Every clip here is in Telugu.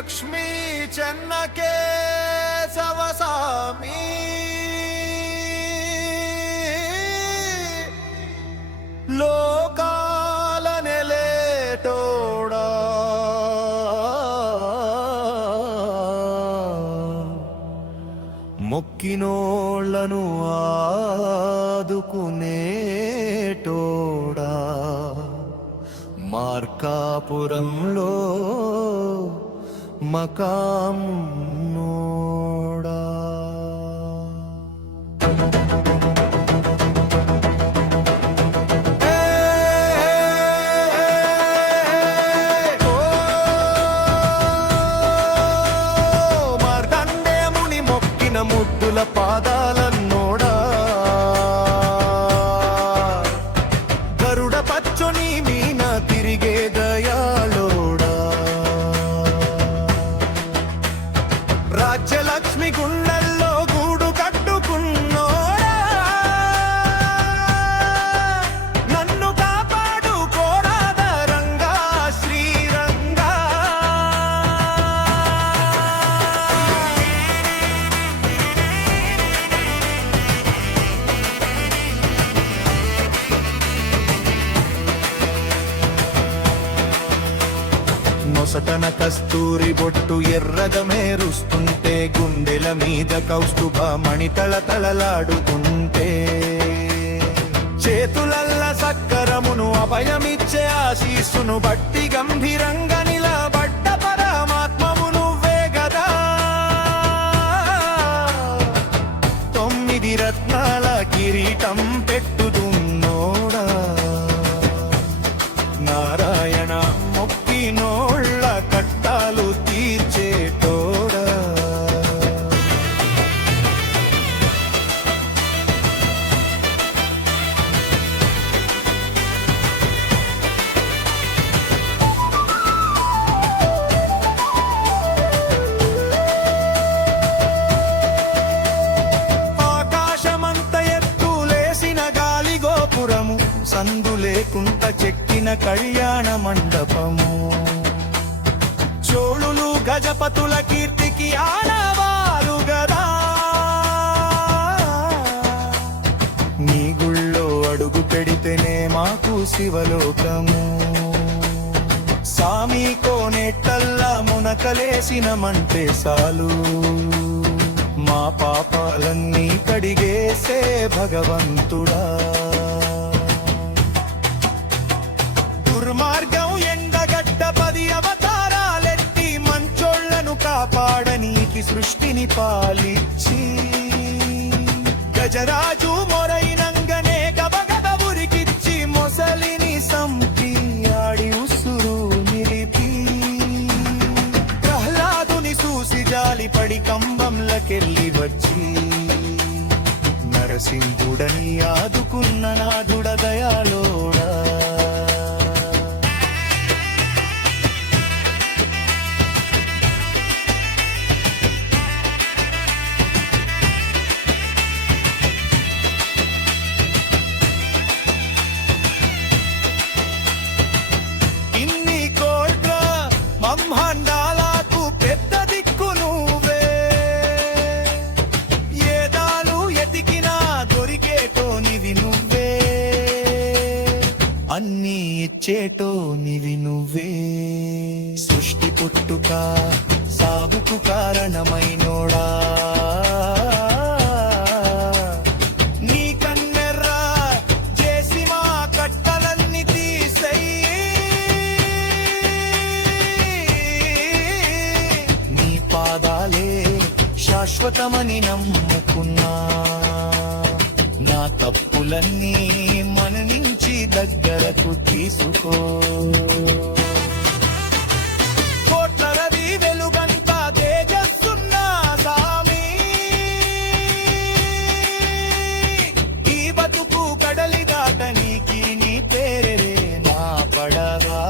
లక్ష్మీ చెన్నకేశవ స్వామి లోకాల నెలేటోడా మొక్కినోళ్లను ఆదుకునేటోడా మార్కాపురంలో మకాం నోడా మార్కండేయుని మొక్కిన ముద్దుల పాదాలన్నోడా గరుడ పచ్చని మీన తిరిగే దయాళోడా రాజ్యలక్ష్మి గుండెల్లో గూడు కట్టుకున్నోడా నన్ను కాపాడు కోరాదరంగా శ్రీరంగా నొసటన కస్తూరి బొట్టు ఎర్రగా మేరుస్తుంటే గుండెల మీద కౌస్తుభ మణి తళతళలాడుతుంటే చేతులల్ల సక్కరమును అభయమిచ్చే ఆశీస్సును బట్టి గంభీరంగా నిలబడ్డ పరమాత్మము నువ్వే గదా 9 రత్నాల కిరీటం పెట్టుదున్నోడా నారాయణ మొక్కినోళ్ళ కట్టాలు తీర్చేటోడా ఆకాశమంత ఎత్తులేసిన గాలి గోపురము సందు లేకుంట చెక్కిన కళ్యాణ మండపము చోళులు గజపతుల కీర్తికి ఆనవాలు గదా నీ గుళ్ళో అడుగు పెడితేనే మాకు శివలోకము సామి కోనేటల్లా మునకలేసినమంటే సాలు మా పాపాలన్నీ కడిగేసే భగవంతుడా దుర్మార్గం ఎండగడ్డ 10 అవతారాలెత్తి మంచోళ్లను కాపాడనీకి సృష్టిని పాలిచ్చి గజరాజు మొరైనంగనే గబగబ ఉరికిచ్చి మొసలిని సంపి ఆడి ఉసురు నిలిపి ప్రహ్లాదుని చూసి జాలిపడి కంబంలకెళ్ళి వచ్చి నరసింహుడని ఆదుకున్న నాథుడ దయాళోడా బ్రహ్మాండాలకు పెద్ద దిక్కు నువ్వే ఏదాలు ఎతికినా దొరికేటోనివి నువ్వే అన్నీ ఇచ్చేటోనివి నువ్వే సృష్టి పుట్టుక సాగుకు కారణమైనోడా నీ కన్నెర్రా చేసి మా కట్టలన్నీ తీసై పాదాలే శాశ్వతమని నమ్ముకున్నా నా తప్పులన్నీ మన నుంచి దగ్గరకు తీసుకో కోట్లరది వెలుగంతా తేజస్సున్నా సామి ఈ బతుకు కడలి దాటనీకి నీ పేరే నా పడగా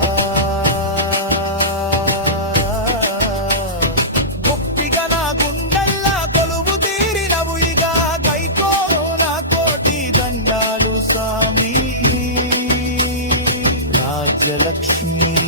రాజ్యలక్ష్మి